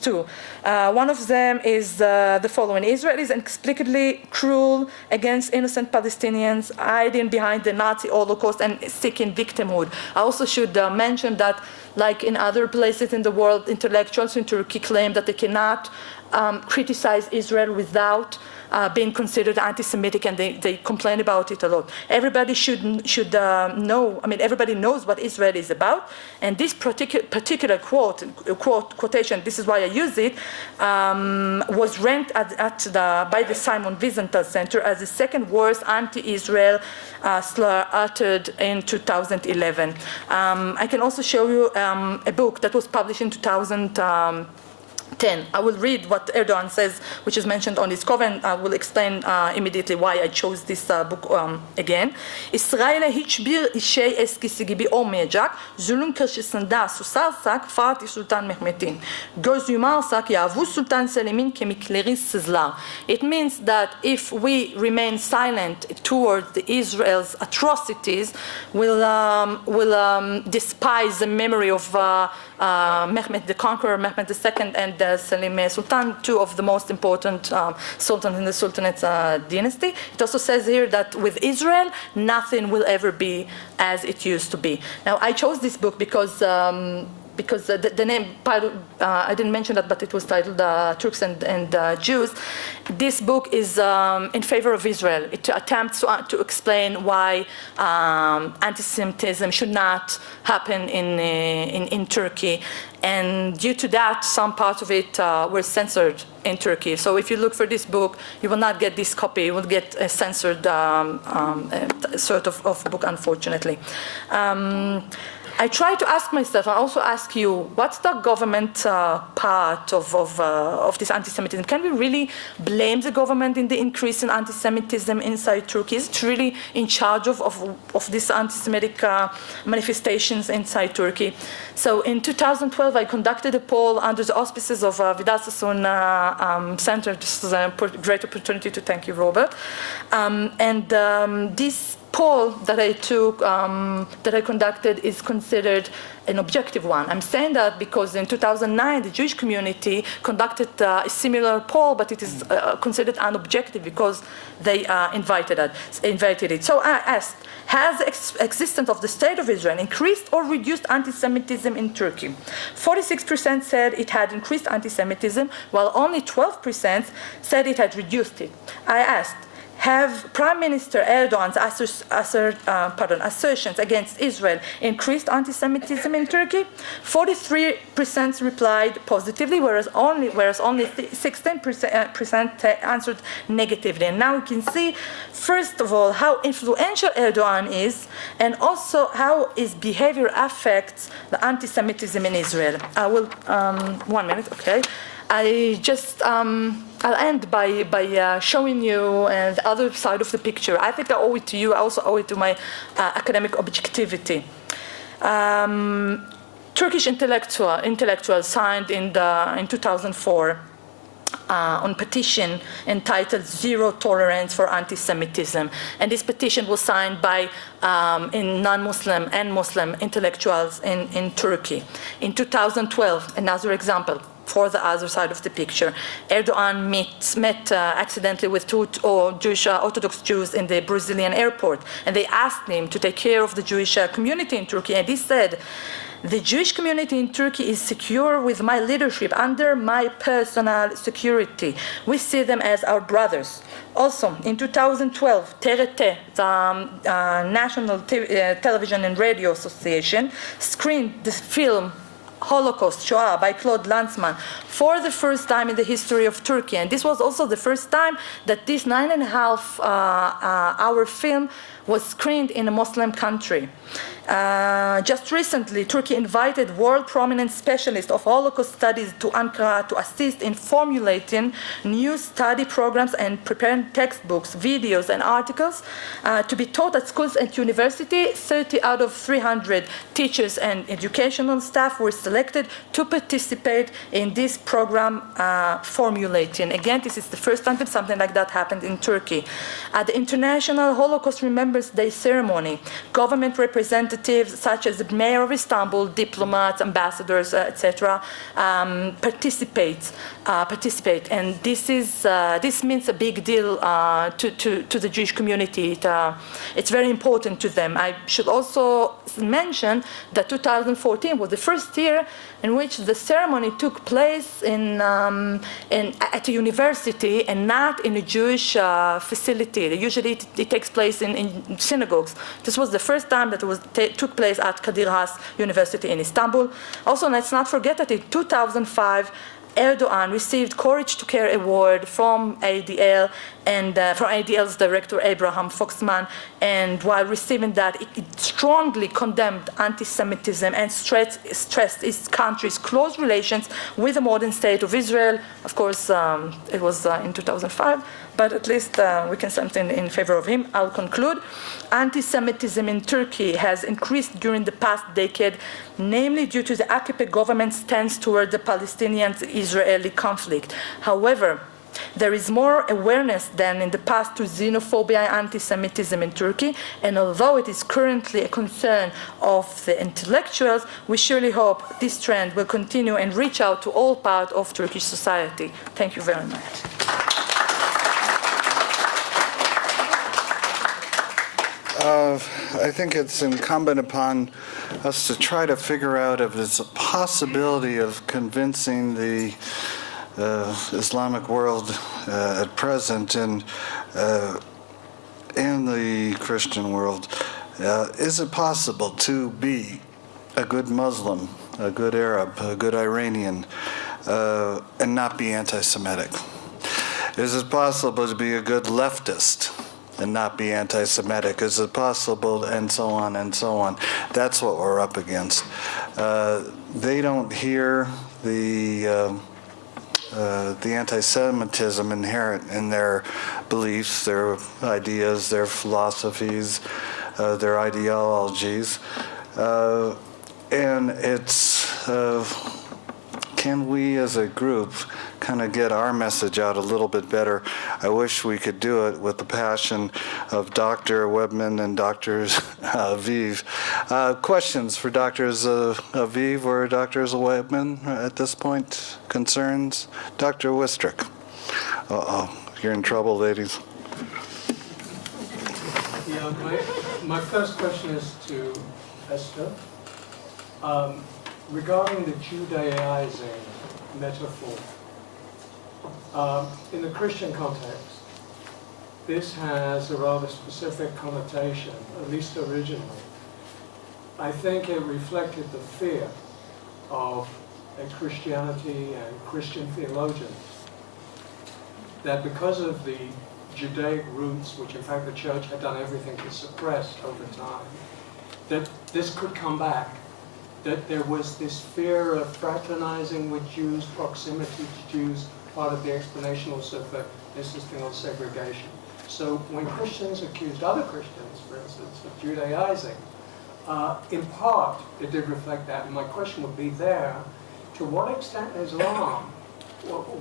two. One of them is the following: Israel is inexplicably cruel against innocent Palestinians, hiding behind the Nazi Holocaust and seeking victimhood. I also should mention that, like in other places in the world, intellectuals in Turkey claim that they cannot criticize Israel without being considered anti-Semitic, and they complain about it a lot. Everybody should know. I mean, everybody knows what Israel is about, and this particular quotation. This is why I use it. Was ranked by the Simon Wiesenthal Center as the second worst anti-Israel slur uttered in 2011. I can also show you a book that was published in 2010. I will read what Erdogan says, which is mentioned on his cover, and I will explain immediately why I chose this book again. İsrail'e hiçbir şey eskisi gibi olmayacak. Zulüm karşısında susarsak Fatih Sultan Mehmet'in, göz yumarsak Yavuz Sultan Selim'in kemikleri sızlar. It means that if we remain silent towards the Israel's atrocities, we'll despise the memory of Mehmet the Conqueror, Mehmet II, and Selim Sultan, two of the most important sultans in the Sultanate dynasty. It also says here that with Israel, nothing will ever be as it used to be. Now, I chose this book because the name, I didn't mention that, but it was titled Turks and Jews. This book is in favor of Israel. It attempts to explain why anti-Semitism should not happen in Turkey. And due to that, some parts of it were censored in Turkey. So if you look for this book, you will not get this copy. You will get a censored sort of book, unfortunately. I try to ask myself, I also ask you, what's the government part of this anti-Semitism? Can we really blame the government in the increase in anti-Semitism inside Turkey? Is it really in charge of these anti-Semitic manifestations inside Turkey? So in 2012, I conducted a poll under the auspices of Vidal Sassoon Center. This is a great opportunity to thank you, Robert. This poll that I took, that I conducted, is considered an objective one. I'm saying that because in 2009, the Jewish community conducted a similar poll, but it is considered unobjective because they invited it. So I asked, has the existence of the State of Israel increased or reduced anti-Semitism in Turkey? 46% said it had increased anti-Semitism, while only 12% said it had reduced it. I asked, have Prime Minister Erdogan's assertions against Israel increased anti-Semitism in Turkey? 43% replied positively, whereas only 16% answered negatively. And now you can see, first of all, how influential Erdogan is, and also how his behavior affects the anti-Semitism in Israel. I will, 1 minute, okay. I'll end by showing you the other side of the picture. I think I owe it to you. I also owe it to my academic objectivity. Turkish intellectuals signed in 2004 on petition entitled Zero Tolerance for Anti-Semitism. And this petition was signed by non-Muslim and Muslim intellectuals in Turkey. In 2012, another example, for the other side of the picture, Erdogan met accidentally with two Jewish Orthodox Jews in the Brazilian airport, and they asked him to take care of the Jewish community in Turkey, and he said, "The Jewish community in Turkey is secure with my leadership, under my personal security. We see them as our brothers." Also, in 2012, TRT, the National Television and Radio Association, screened the film Holocaust, Shoah, by Claude Lanzmann for the first time in the history of Turkey. And this was also the first time that this 9.5 hour film was screened in a Muslim country. Just recently, Turkey invited world prominent specialists of Holocaust studies to Ankara to assist in formulating new study programs and preparing textbooks, videos, and articles to be taught at schools and university. 30 out of 300 teachers and educational staff were selected to participate in this program formulating. Again, this is the first time that something like that happened in Turkey. At the International Holocaust Remembrance Day ceremony, government representatives such as the mayor of Istanbul, diplomats, ambassadors, etc., participate, and this means a big deal to the Jewish community. It's very important to them. I should also mention that 2014 was the first year in which the ceremony took place at a university and not in a Jewish facility. Usually it takes place in synagogues. This was the first time that it took place at Kadir Has University in Istanbul. Also, let's not forget that in 2005, Erdogan received Courage to Care Award from ADL and from ADL's director Abraham Foxman, and while receiving that, it strongly condemned anti-Semitism and stressed its country's close relations with the modern state of Israel. Of course, it was in 2005, but at least we can say something in favor of him. I'll conclude. Anti-Semitism in Turkey has increased during the past decade, namely due to the AKP government's stance toward the Palestinian-Israeli conflict. However, there is more awareness than in the past to xenophobia and anti-Semitism in Turkey, and although it is currently a concern of the intellectuals, we surely hope this trend will continue and reach out to all parts of Turkish society. Thank you very much. I think it's incumbent upon us to try to figure out if there's a possibility of convincing the Islamic world at present and the Christian world. Is it possible to be a good Muslim, a good Arab, a good Iranian, and not be anti-Semitic? Is it possible to be a good leftist and not be anti-Semitic? Is it possible, and so on and so on? That's what we're up against. They don't hear the anti-Semitism inherent in their beliefs, their ideas, their philosophies, their ideologies. And it's, can we as a group kind of get our message out a little bit better? I wish we could do it with the passion of Dr. Webman and Dr. Aviv. Questions for Drs. Aviv or Dr. Webman at this point? Concerns? Dr. Wistrick. Uh-oh, you're in trouble, ladies. Yeah, my first question is to Esther. Regarding the Judaizing metaphor, in the Christian context, this has a rather specific connotation, at least originally. I think it reflected the fear of a Christianity and Christian theologians that because of the Judaic roots, which in fact the church had done everything to suppress over time, that this could come back, that there was this fear of fraternizing with Jews, proximity to Jews, part of the explanation also for insisting on segregation. So when Christians accused other Christians, for instance, of Judaizing, in part it did reflect that. And my question would be there, to what extent Islam,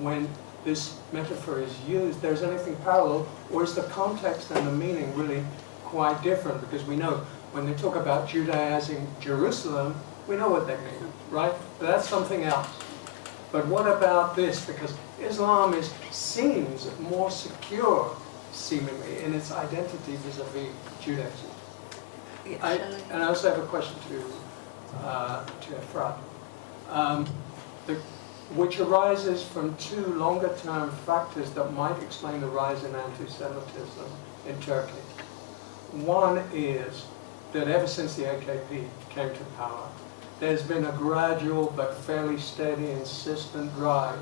when this metaphor is used, there's anything parallel, or is the context and the meaning really quite different? Because we know when they talk about Judaizing Jerusalem, we know what they mean, right? But that's something else. But what about this? Because Islam seems more secure, seemingly, in its identity vis-a-vis Judaism. And I also have a question to Efrat, which arises from two longer-term factors that might explain the rise in anti-Semitism in Turkey. One is that ever since the AKP came to power, there's been a gradual but fairly steady, insistent drive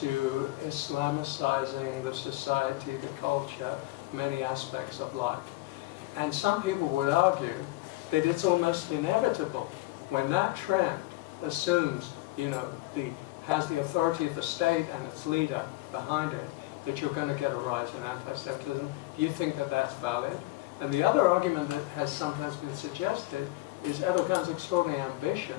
to Islamicizing the society, the culture, many aspects of life. And some people would argue that it's almost inevitable when that trend assumes, has the authority of the state and its leader behind it, that you're going to get a rise in anti-Semitism. Do you think that that's valid? And the other argument that has sometimes been suggested is Erdogan's extraordinary ambition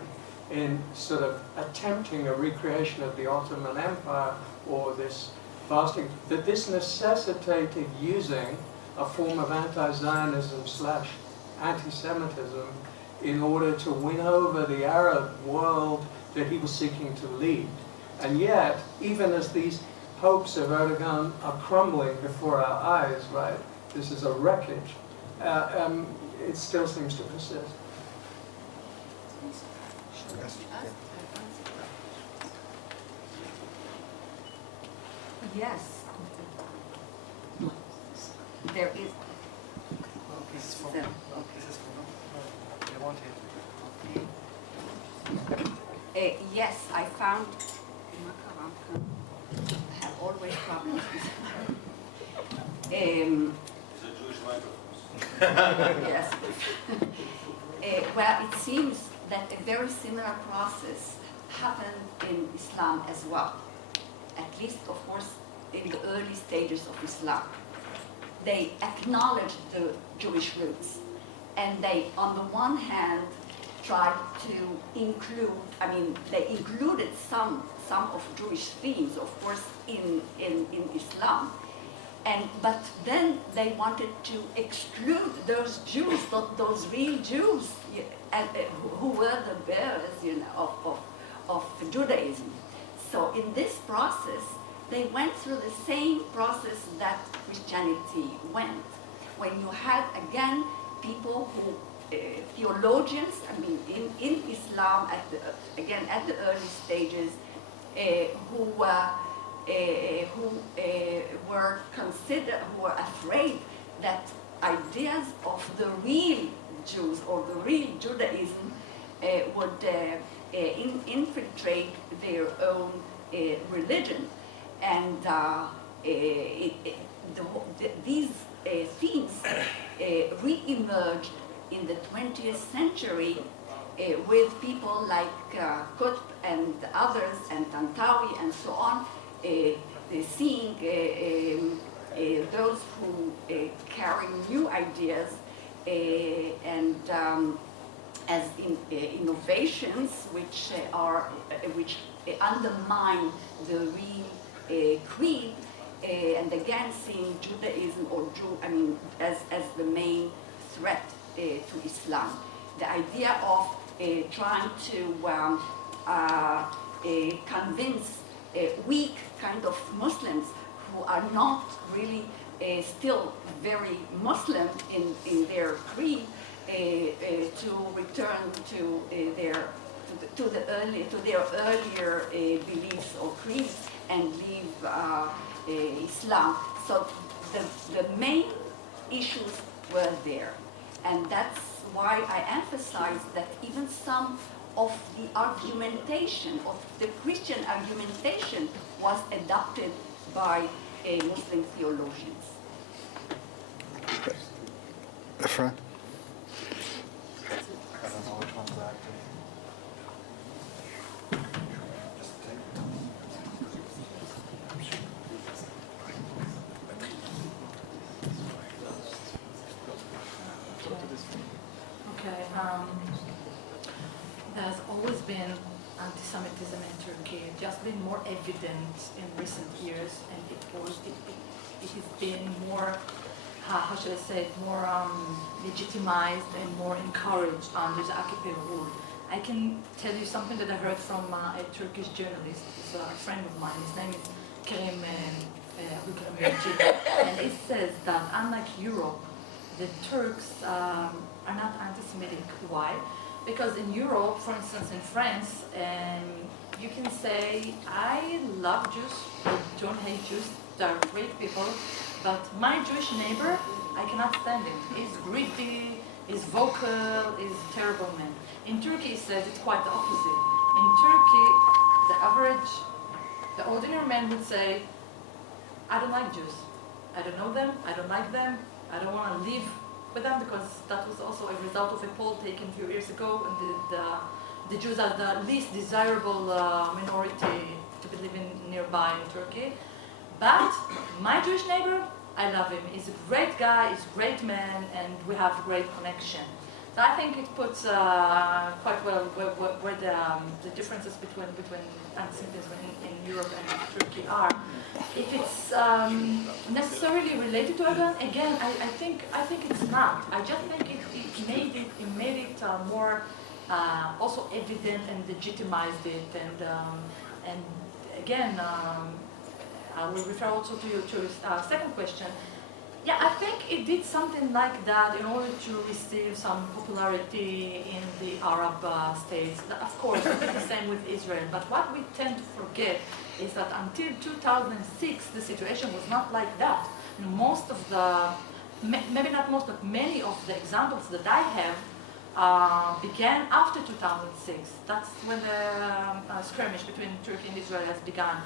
in sort of attempting a recreation of the Ottoman Empire or this fasting, that this necessitated using a form of anti-Zionism / anti-Semitism in order to win over the Arab world that he was seeking to lead. And yet, even as these hopes of Erdogan are crumbling before our eyes, right, this is a wreckage, it still seems to persist. Yes. There is. Yes, I found. I have always problems with. Yes. Well, it seems that a very similar process happened in Islam as well. At least, of course, in the early stages of Islam. They acknowledged the Jewish roots, and they, on the one hand, tried to include, they included some of Jewish themes, of course, in Islam. But then they wanted to exclude those Jews, those real Jews, who were the bearers, of Judaism. So in this process, they went through the same process that Christianity went. When you had, again, people who, theologians, in Islam, at the early stages, who were afraid that ideas of the real Jews or the real Judaism would infiltrate their own religion. And these themes re-emerged in the 20th century with people like Qutb and others, and Tantawi and so on, seeing those who carry new ideas and as innovations which undermine the real creed, and again seeing Judaism or as the main threat to Islam. The idea of trying to convince weak kind of Muslims who are not really still very Muslim in their creed to return to their earlier beliefs or creeds and leave Islam. So the main issues were there, and that's why I emphasize that even some of the argumentation, of the Christian argumentation, was adopted by Muslim theologians. Efra? There's always been anti-Semitism in Turkey, just been more evident in recent years, and it has been more, how should I say it, more legitimized and more encouraged under the AKP rule. I can tell you something that I heard from a Turkish journalist, he's a friend of mine, his name is Kerem and it says that unlike Europe, the Turks are not anti-Semitic. Why? Because in Europe, for instance, in France, you can say, I love Jews, I don't hate Jews, they're great people, but my Jewish neighbor, I cannot stand him. He's greedy, he's vocal, he's a terrible man. In Turkey, it says it's quite the opposite. In Turkey, the ordinary man would say, I don't like Jews. I don't know them, I don't like them, I don't want to live with them because that was also a result of a poll taken a few years ago, and the Jews are the least desirable minority to be living nearby in Turkey. But my Jewish neighbor, I love him. He's a great guy, he's a great man, and we have a great connection. So I think it puts quite well where the differences between anti-Semitism in Europe and Turkey are. If it's necessarily related to Erdogan, again, I think it's not. I just think it made it more also evident and legitimized it, and again, I will refer also to your second question. Yeah, I think it did something like that in order to receive some popularity in the Arab states. Of course, it did the same with Israel. But what we tend to forget is that until 2006, the situation was not like that. Most of the, maybe not most, but many of the examples that I have began after 2006. That's when the skirmish between Turkey and Israel has begun.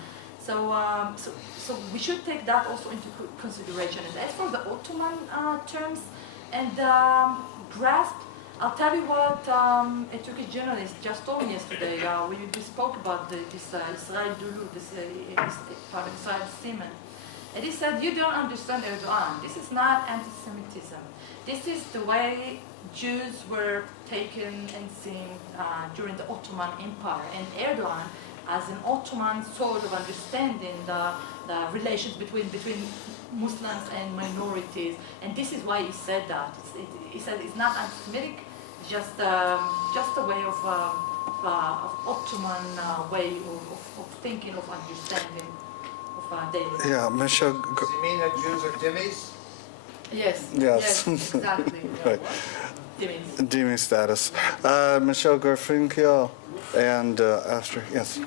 So we should take that also into consideration. And as for the Ottoman terms and grasp, I'll tell you what a Turkish journalist just told me yesterday. We spoke about this Israel Dulu, this Israel Seaman. And he said, you don't understand Erdogan. This is not anti-Semitism. This is the way Jews were taken and seen during the Ottoman Empire. And Erdogan, as an Ottoman sort of understanding the relations between Muslims and minorities, and this is why he said that. He said it's not anti-Semitic, just a way of Ottoman way of thinking, of understanding of daily. Yeah, Michelle. Does he mean that Jews are dhimmis? Yes. Yes. Exactly. Right. Dhimmis. Demi status. Michelle Garfinkel and after, yes.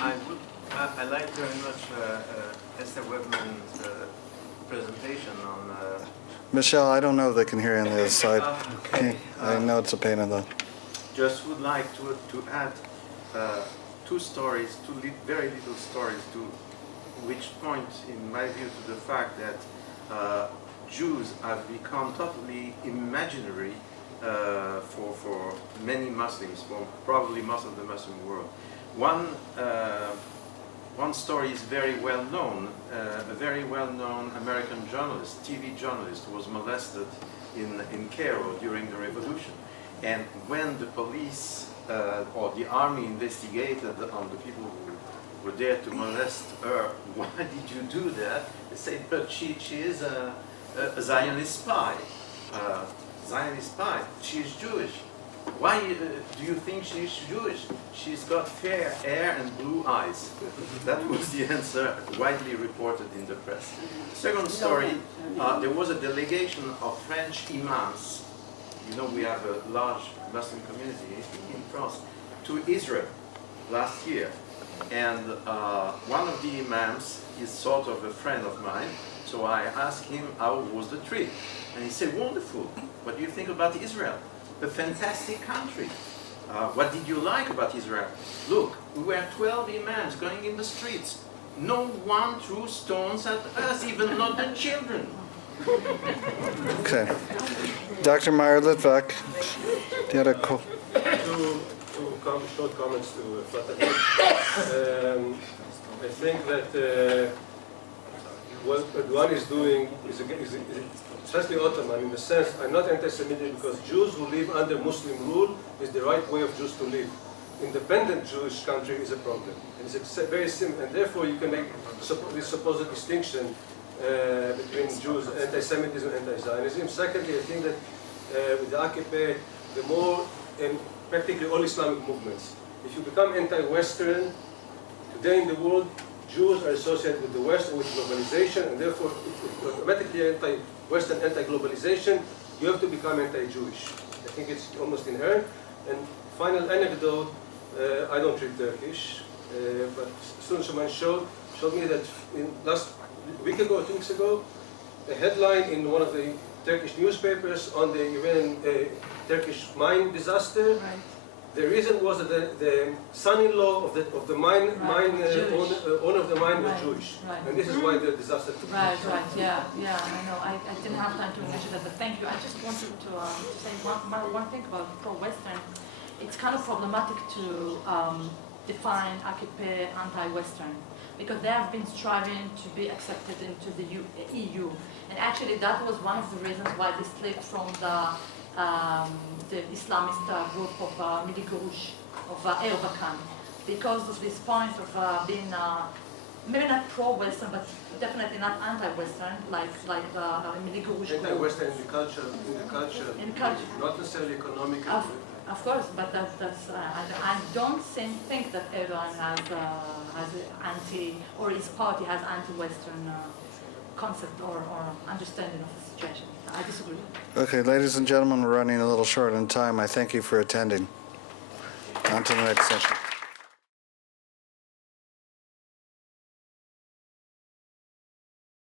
I liked very much Esther Webman's presentation on. Michelle, I don't know if they can hear you on the other side. Okay. I know it's a pain in the. Just would like to add two stories, very little stories, to which point, in my view, to the fact that Jews have become totally imaginary for many Muslims, for probably most of the Muslim world. One story is very well known. A very well-known American journalist, TV journalist, was molested in Cairo during the revolution. And when the police or the army investigated on the people who were there to molest her, why did you do that? They said, but she is a Zionist spy. Zionist spy. She is Jewish. Why do you think she's Jewish? She's got fair hair and blue eyes. That was the answer widely reported in the press. Second story, there was a delegation of French imams. You know, we have a large Muslim community in France, to Israel last year. And one of the imams is sort of a friend of mine. So I asked him how was the trip. And he said, wonderful. What do you think about Israel? A fantastic country. What did you like about Israel? Look, we were 12 imams going in the streets. No one threw stones at us, even not the children. Okay. Dr. Meyer-Litvak, the other Short comments to Fatah. I think that what Erdogan is doing is especially Ottoman in the sense, I'm not anti-Semitic because Jews who live under Muslim rule is the right way of Jews to live. Independent Jewish country is a problem. And it's very simple, and therefore you can make this supposed distinction between Jews, anti-Semitism and anti-Zionism. Secondly, I think that with the AKP, the more, and practically all Islamic movements, if you become anti-Western, today in the world, Jews are associated with the West and with globalization, and therefore automatically anti-Western, anti-globalization, you have to become anti-Jewish. I think it's almost inherent. And final anecdote, I don't read Turkish, but Student Shuman showed me that last week ago, 2 weeks ago, a headline in one of the Turkish newspapers on the Iranian Turkish mine disaster. Right. The reason was that the son-in-law of the owner of the mine was Right, Jewish, right. and this is why the disaster took place. Right, yeah, I know. I didn't have time to mention that, but thank you. I just wanted to say one thing about pro-Western. It's kind of problematic to define AKP anti-Western, because they have been striving to be accepted into the EU. And actually that was one of the reasons why they slipped from the Islamist group of Miligurush, of Erbakan, because of this point of being maybe not pro-Western, but definitely not anti-Western, like Miligurush. Anti-Western in the culture, not necessarily economically. Of course, but that's I don't think that Erdogan has or his party has anti-Western concept or understanding of the situation. I disagree. Okay, ladies and gentlemen, we're running a little short on time. I thank you for attending. On to the next session.